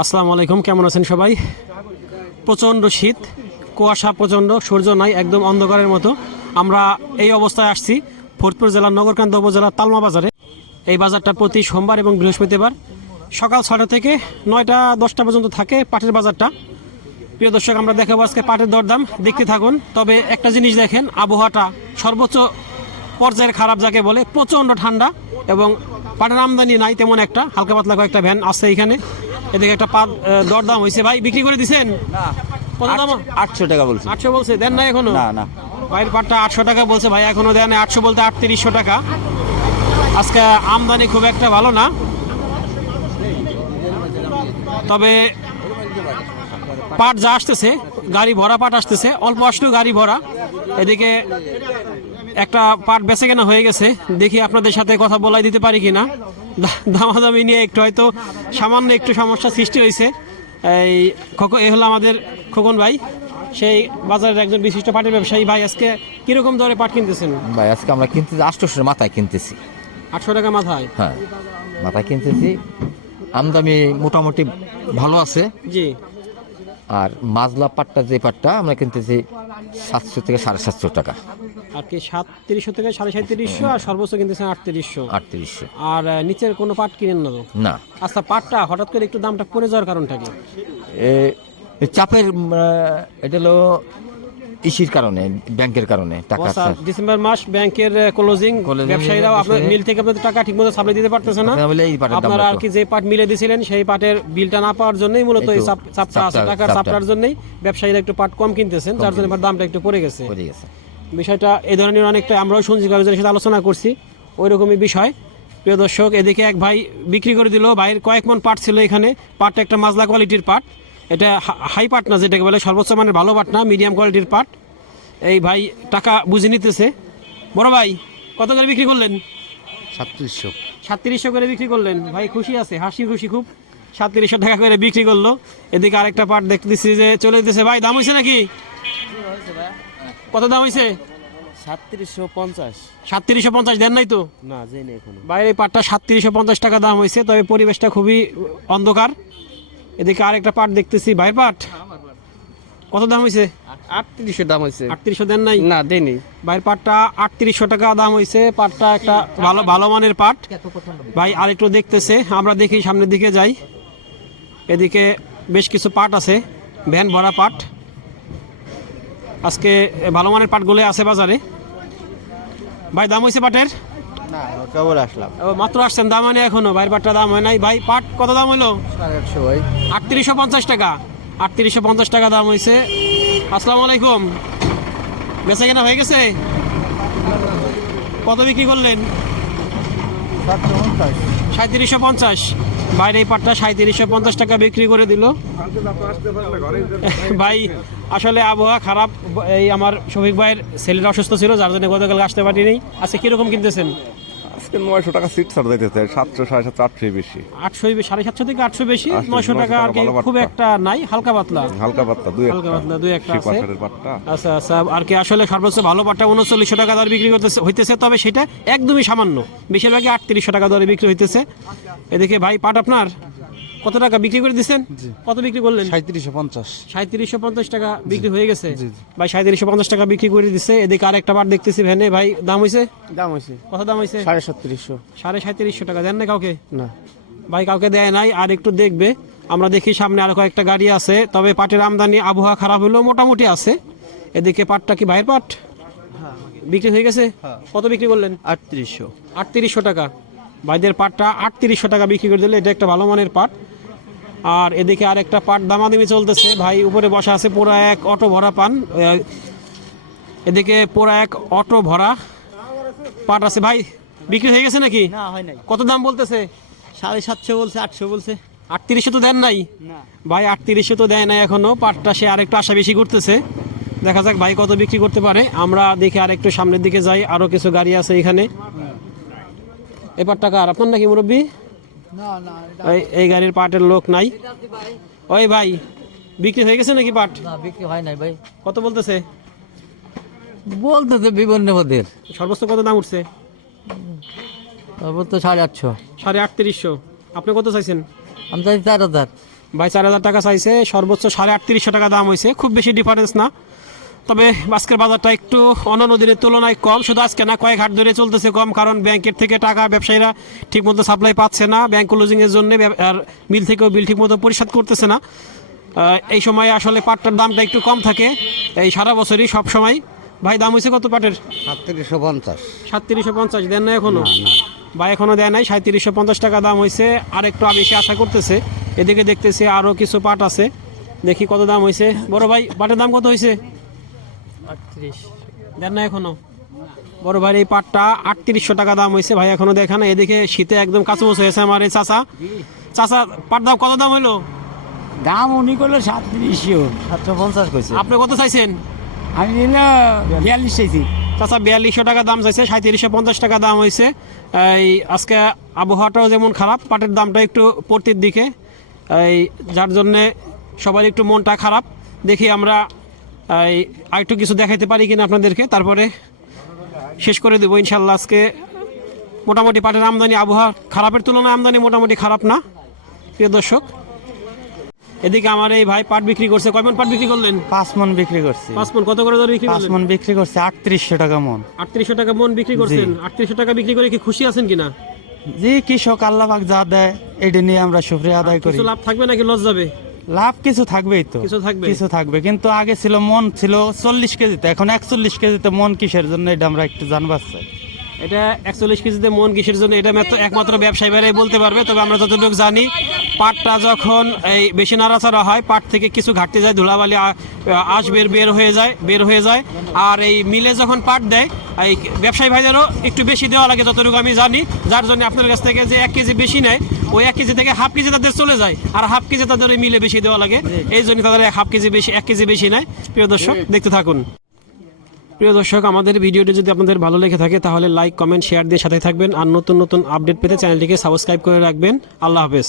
আসসালামু আলাইকুম, কেমন আছেন সবাই? প্রচণ্ড শীত, কুয়াশা প্রচণ্ড, সূর্য নাই, একদম অন্ধকারের মতো। আমরা এই অবস্থায় আসছি ফরিদপুর জেলার নগরকান্ত উপজেলার তালমা বাজারে। এই বাজারটা প্রতি সোমবার এবং বৃহস্পতিবার সকাল ছটা থেকে নয়টা, দশটা পর্যন্ত থাকে পাটের বাজারটা। প্রিয় দর্শক, আমরা দেখাবো আজকে পাটের দরদাম। দেখতে থাকুন, তবে একটা জিনিস দেখেন, আবহাওয়াটা সর্বোচ্চ পর্যায়ের খারাপ যাকে বলে, প্রচণ্ড ঠান্ডা এবং পাটের আমদানি নাই তেমন একটা, হালকা পাতলা কয়েকটা ভ্যান আছে এখানে। এদিকে একটা পাট আহ, দরদাম হয়েছে ভাই বিক্রি করে দিছেন? না। কত দাম? আটশো টাকা বলছি। আটশো বলছে? দেন না এখনও? না না। ভাইয়ের পাটটা আটশো টাকা বলছে। ভাই এখনও দেন আটশো বলতে আটত্রিশশো টাকা। আজকে আমদানি খুব একটা ভালো না। তবে পাট যা আসতেছে গাড়ি ভরা পাট আসতেছে। অল্প আসলেও গাড়ি ভরা। এদিকে একটা পাট বেচে কেনা হয়ে গেছে। দেখি আপনাদের সাথে কথা বলাই দিতে পারি কিনা। দামাদামি নিয়ে একটু হয়তো সামান্য একটু সমস্যা সৃষ্টি হয়েছে। এই খোকন এ হলো আমাদের খোকন ভাই। সেই বাজারের একজন বিশিষ্ট পাটের ব্যবসায়ী। ভাই আজকে কীরকম দরে পাট কিনতেছেন? ভাই আজকে আমরা কিনতেছি আটশোশোর মাথায় কিনতেছি। আটশো টাকা মাথায়? হ্যাঁ মাথায় কিনতেছি। আমদামি মোটামুটি ভালো আছে। জি। আর মাজলা পাটটা যে পাটটা আমরা কিনতেছি সাতশো থেকে সাড়ে সাতশো টাকা। আর কি সাতত্রিশশো থেকে সাড়ে সাঁত্রিশশো আর সর্বোচ্চ কিনতেছেন আটত্রিশশো। আটত্রিশশো। আর নিচের কোনো পাট কিনেন না তো? না। আচ্ছা পাটটা হঠাৎ করে একটু দামটা পড়ে যাওয়ার কারণটা কি? চাপের এটা হলো ইসির কারণে ব্যাংকের কারণে টাকা ডিসেম্বর মাস ব্যাংকের ক্লোজিং ব্যবসায়ীরাও আপনার মিল থেকে আপনাদের টাকা ঠিকমতো সাপ্লাই দিতে পারতেছে না। আপনারা আর কি যে পাট মিলে সেই পাটের বিলটা না পাওয়ার জন্যই মূলত এই চাপটা আছে টাকার। চাপটার জন্যই ব্যবসায়ীরা একটু পাট কম কিনতেছেন যার জন্য দামটা একটু পড়ে গেছে। পড়ে গেছে। বিষয়টা এই ধরনের অনেকটা আমরাও শুনছি কয়েকজনের সাথে আলোচনা করছি ওই রকমই বিষয়। প্রিয় দর্শক এদিকে এক ভাই বিক্রি করে দিল ভাইয়ের কয়েক মন পাট ছিল এখানে পাটটা একটা মাজলা কোয়ালিটির পাট। এটা হাই পাট না যেটাকে বলে সর্বোচ্চ মানের ভালো পাট না মিডিয়াম কোয়ালিটির পাট এই ভাই টাকা বুঝে নিতেছে। বড় ভাই কত করে বিক্রি করলেন? সাতত্রিশশো। সাতত্রিশশো করে বিক্রি করলেন। ভাই খুশি আছে হাসি খুশি খুব। সাতত্রিশশো টাকা করে বিক্রি করল। এদিকে আরেকটা পাট দেখতেছি যে চলে যেতেছে। ভাই দাম হয়েছে নাকি? কত দাম হয়েছে? সাতত্রিশশো পঞ্চাশ। সাতত্রিশশো পঞ্চাশ দেন নাই তো? না জেনে এখনও। বাইরে পাটটা সাতত্রিশশো পঞ্চাশ টাকা দাম হয়েছে তবে পরিবেশটা খুবই অন্ধকার। এদিকে আরেকটা পাট দেখতেছি। ভাইয়ের পাট? কত দাম হয়েছে আটত্রিশশো দাম হয়েছে আটত্রিশশো দেন নাই? না দেনি ভাইয়ের পাটটা আটত্রিশশো টাকা দাম হয়েছে পাটটা একটা ভালো ভালো মানের পাট। ভাই আরেকটু দেখতেছে। আমরা দেখি সামনের দিকে যাই। এদিকে বেশ কিছু পাট আছে। ভ্যান ভরা পাট। আজকে ভালো মানের পাটগুলো আছে বাজারে। ভাই দাম হয়েছে পাটের? না কেবল আসলাম। ও, মাত্র আসছেন দাম হয়নি এখনও ভাইয়ের পাটটা দাম হয় নাই। ভাই পাট কত দাম হলো? সাড়ে আটশো ভাই। আটত্রিশশো পঞ্চাশ টাকা। আটত্রিশশো পঞ্চাশ টাকা দাম হয়েছে। আসসালামু আলাইকুম। বেচা কেনা হয়ে গেছে? কত বিক্রি করলেন? সাঁত্রিশশো পঞ্চাশ। বাইরে এই পাটটা সাঁত্রিশশো পঞ্চাশ টাকা বিক্রি করে দিল। ভাই আসলে আবহাওয়া খারাপ। এই আমার শফিক ভাইয়ের ছেলেটা অসুস্থ ছিল যার জন্য গতকাল আসতে পারিনি। আজকে কীরকম কিনতেছেন? আজকে নয়শো টাকা সিট ছাড় দিতেছে সাতশো সাড়ে সাতশো আটশো বেশি। আটশো সাড়ে সাতশো থেকে আটশো বেশি নয়শো টাকা আর কি খুব একটা নাই হালকা পাতলা হালকা পাতলা দুই হালকা পাতলা দুই একটা আছে। আচ্ছা আচ্ছা আর কি আসলে সর্বোচ্চ ভালো পাটটা উনচল্লিশশো টাকা দরে বিক্রি করতেছে হইতেছে তবে সেটা একদমই সামান্য। বেশিরভাগই আটত্রিশশো টাকা দরে বিক্রি হইতেছে। এদিকে ভাই পাট আপনার? কত টাকা বিক্রি করে দিচ্ছেন কত বিক্রি করলেন? সাঁত্রিশশো পঞ্চাশ। সাঁত্রিশশো পঞ্চাশ টাকা বিক্রি হয়ে গেছে? ভাই সাঁত্রিশশো পঞ্চাশ টাকা বিক্রি করে দিচ্ছে এদিকে আর একটা পাট দেখতেছি ভ্যানে। ভাই দাম হয়েছে দাম হয়েছে কত দাম হয়েছে সাড়ে সাতত্রিশশো সাড়ে সাঁত্রিশশো টাকা। দেন না কাউকে? না। ভাই কাউকে দেয় নাই। আর একটু দেখবে। আমরা দেখি সামনে আরও কয়েকটা গাড়ি আছে। তবে পাটের আমদানি আবহাওয়া খারাপ হলেও মোটামুটি আছে। এদিকে পাটটা কি ভাইয়ের পাট? বিক্রি হয়ে গেছে? কত বিক্রি করলেন? আটত্রিশশো। আটত্রিশশো টাকা। ভাইদের পাটটা আটত্রিশশো টাকা বিক্রি করে দিলে এটা একটা ভালো মানের পাট। আর এদিকে আর একটা পাট দামাদামি চলতেছে। ভাই উপরে বসা আছে পুরা এক অটো ভরা পান। এদিকে পুরা এক অটো ভরা পাট আছে। ভাই বিক্রি হয়ে গেছে নাকি? না হয় নাই। কত দাম বলতেছে? সাড়ে সাতশো বলছে আটশো বলছে। আটত্রিশশো তো দেন নাই? ভাই আটত্রিশশো তো দেয় নাই এখনও। পাটটা সে আরেকটু আশা বেশি করতেছে। দেখা যাক ভাই কত বিক্রি করতে পারে। আমরা দেখি আরেকটু সামনের দিকে যাই। আরও কিছু গাড়ি আছে এখানে। এবার টাকা আর আপনার নাকি মুরব্বী? এই- এই গাড়ির পাটের লোক নাই। ওই ভাই বিক্রি হয়ে গেছে নাকি পাট? না বিক্রি হয় নাই ভাই। কত বলতেছে? বলতেছে বিভিন্ন পদের সর্বোচ্চ কত দাম উঠছে? তো সাড়ে আটশো। সাড়ে আটত্রিশশো। আপনি কত চাইছেন? আমি চাই চার হাজার। ভাই চার হাজার টাকা চাইছে। সর্বোচ্চ সাড়ে আটত্রিশশো টাকা দাম হয়েছে। খুব বেশি ডিফারেন্স না। তবে আজকের বাজারটা একটু অন্যান্য দিনের তুলনায় কম। শুধু আজকে না কয়েক হাট ধরে চলতেছে কম কারণ ব্যাংকের থেকে টাকা ব্যবসায়ীরা ঠিকমতো সাপ্লাই পাচ্ছে না। ব্যাংক ক্লোজিংয়ের জন্য আর মিল থেকেও বিল ঠিকমতো পরিশোধ করতেছে না। এই সময় আসলে পাটটার দামটা একটু কম থাকে। এই সারা বছরই সব সময়। ভাই দাম হয়েছে কত পাটের? সাতত্রিশশো পঞ্চাশ। সাতত্রিশশো পঞ্চাশ দেন না এখনও? বা এখনও দেয় নাই। সাঁত্রিশশো পঞ্চাশ টাকা দাম হয়েছে। আর একটু বেশি আশা করতেছে। এদিকে দেখতেছি আরও কিছু পাট আছে। দেখি কত দাম হয়েছে। বড় ভাই পাটের দাম কত হয়েছে? দেন না এখনও। বড় ভাই এই পাটটা আটত্রিশশো টাকা দাম হয়েছে ভাই এখনও দেখে না। এদিকে শীতে একদম কাঁচুমুচ হয়েছে আমার এই চাচা। চাচা পাট দাম কত দাম হইল দাম উনি করল সাতত্রিশশো। সাতশো পঞ্চাশ কইছে। আপনি কত চাইছেন? আমি বিয়াল্লিশ চাইছি। চাচা বিয়াল্লিশশো টাকা দাম চাইছে সাঁত্রিশশো পঞ্চাশ টাকা দাম হয়েছে। এই আজকে আবহাওয়াটাও যেমন খারাপ পাটের দামটা একটু পড়তির দিকে। এই যার জন্যে সবার একটু মনটা খারাপ। দেখি আমরা আরেকটু কিছু দেখাইতে পারি কিনা আপনাদেরকে? তারপরে শেষ করে দেবো ইনশাল্লাহ আজকে। মোটামুটি পাটের আমদানি আবহাওয়া খারাপের তুলনায় আমদানি মোটামুটি খারাপ না প্রিয় দর্শক। এদিকে আমার এই ভাই পাট বিক্রি করছে। কয়মন পাট বিক্রি করলেন? পাঁচ মন বিক্রি করছি। পাঁচ মন। কত করে দর বিক্রি পাঁচ মন বিক্রি করছে আটত্রিশশো টাকা মন। আটত্রিশশো টাকা মন বিক্রি করছেন। আটত্রিশশো টাকা বিক্রি করে কি খুশি আছেন কিনা? জি কৃষক আল্লাহ যা দেয় এটা নিয়ে আমরা সুক্রিয়া আদায় করি। লাভ থাকবে নাকি লস যাবে? লাভ কিছু থাকবেই তো। কিছু থাকবে? কিছু থাকবে। কিন্তু আগে ছিল মন ছিল চল্লিশ কেজিতে এখন একচল্লিশ কেজিতে মন কিসের জন্য? এটা আমরা একটু জানবার চাই। এটা একচল্লিশ কেজিতে মন কিসের জন্য? এটা মাত্র একমাত্র ব্যবসায়ীরাই বলতে পারবে তবে আমরা যতটুকু জানি পাটটা যখন এই বেশি নাড়াচাড়া হয় পাট থেকে কিছু ঘাটতে যায় ধুলাবালি আ- আঁশ বের বের হয়ে যায় বের হয়ে যায়। আর এই মিলে যখন পাট দেয় এই ব্যবসায়ী ভাইদেরও একটু বেশি দেওয়া লাগে যতটুকু আমি জানি। যার জন্য আপনার কাছ থেকে যে এক কেজি বেশি নেয় ওই এক কেজি থেকে হাফ কেজি তাদের চলে যায় আর হাফ কেজি তাদের ওই মিলে বেশি দেওয়া লাগে। এই জন্য তাদের হাফ কেজি বেশি এক কেজি বেশি নেয়। প্রিয় দর্শক দেখতে থাকুন। প্রিয় দর্শক, আমাদের ভিডিওটি যদি আপনাদের ভালো লেগে থাকে, তাহলে লাইক কমেন্ট শেয়ার দিয়ে সাথে থাকবেন। আর নতুন নতুন আপডেট পেতে চ্যানেলটিকে সাবস্ক্রাইব করে রাখবেন। আল্লাহ হাফেজ।